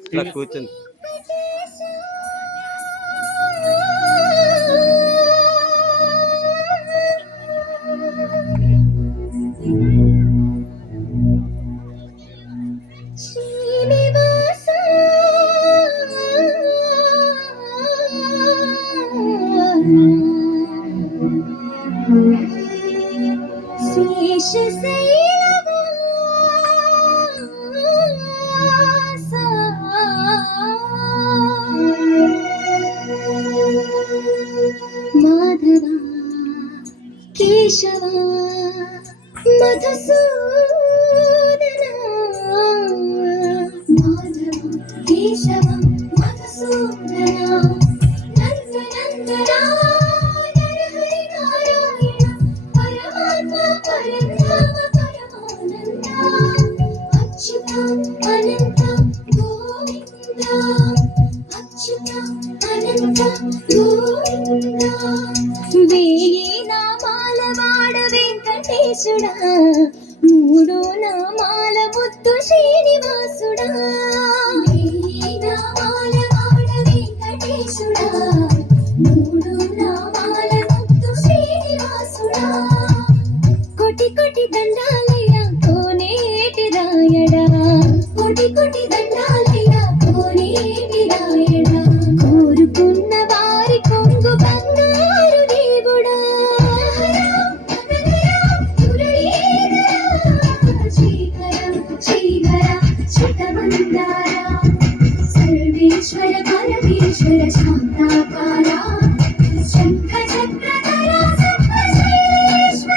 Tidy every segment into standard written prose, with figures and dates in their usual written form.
ఇట్లా కూర్చుంది. మాధవ కేశవ మధుసూదన మాధవ కేశవ మధుసూదన నందనందన నరహరి నారాయణ పరమాత్మ పరంధామ పరమానంద అచ్యుత అనంత గోవింద అచ్యుత అనంత గోవింద వేయి నామాల వాడ వెంకటేశుడా మూడు నామాల ముత్తు శ్రీనివాసుడా వేయి నామాల వాడ వెంకటేశుడా మూడు నామాల ముత్తు శ్రీనివాసుడా కోటి కోటి దండాలయ్య కోనేటి రాయడా కోటి కోటి దండాలయ్య కోనేటి రాయడా కోరుకున్న వారి కొంగు బంగారు దేవుడా శ్రీధర శతమందార సర్వేశ్వర పరమేశ్వర శాంతాకార శంఖ చక్రధర సర్వశ్రేష్ఠ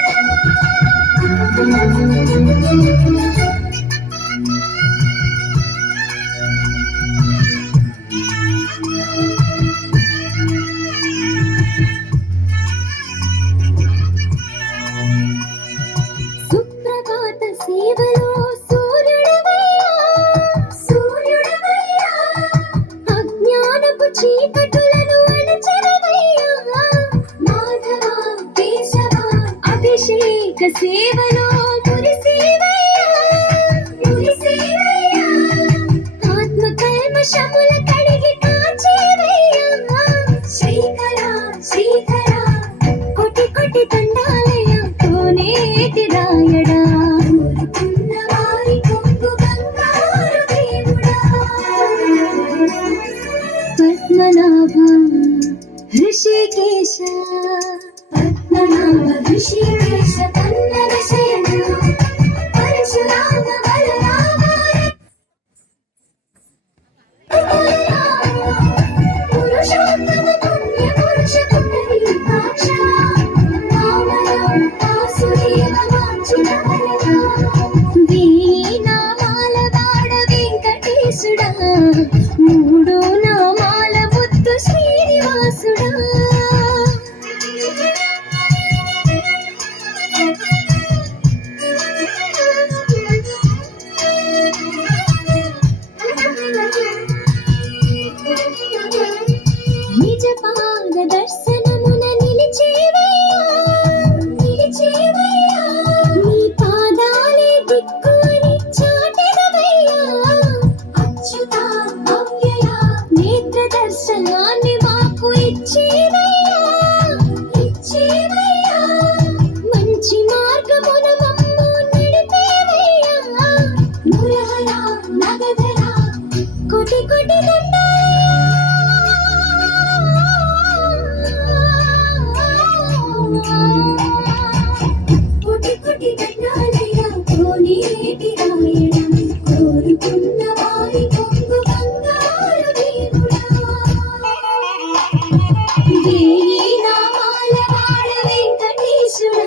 సుప్రభాత సేవలో సూర్యుడవయ్యా అజ్ఞానపు చీకటులను అణచెదవయ్యా మాధవ కేశవ అభిషేక సేవలో మురిసేవయ్యా ఆత్మ కల్మషముల కడిగి కాచేవయ్యా శ్రీధర కోటి కోటి దండాలయ కోనేటి రాయడా కోరుకున్న వారి కొంగు బంగారు దేవుడా పద్మనాభ హృషికేశ పద్మనాభ హృషికేశ కన్నడ శయన పరశురామ బలరామ పురుషోత్తమ పుణ్య పురుష పుండరీకాక్ష వాసుదేవ వాంఛిత వరదా వేయి నామాల వాడ వెంకటేశుడా మూడు నామాల ముత్తు శ్రీనివాసుడా నిజ పాద దర్శనమున నిలిచేవయ్యా నీ పాదాలే దిక్కు అని చాటెదవయ్యా అచ్యుత అవ్యయ నేత్ర దర్శనాన్ని మాకు ఇచ్చేవయ్యా మంచి మార్గమున మమ్ము నడిపేవయ్యా మురహర నగధర కోటి కోటి కోటి కోటి దండాలయ్య కోనేటి రాయడా కోరుకున్న వారి కొంగు బంగారు దేవుడా వేయి నామాల వాడ వెంకటేశుడా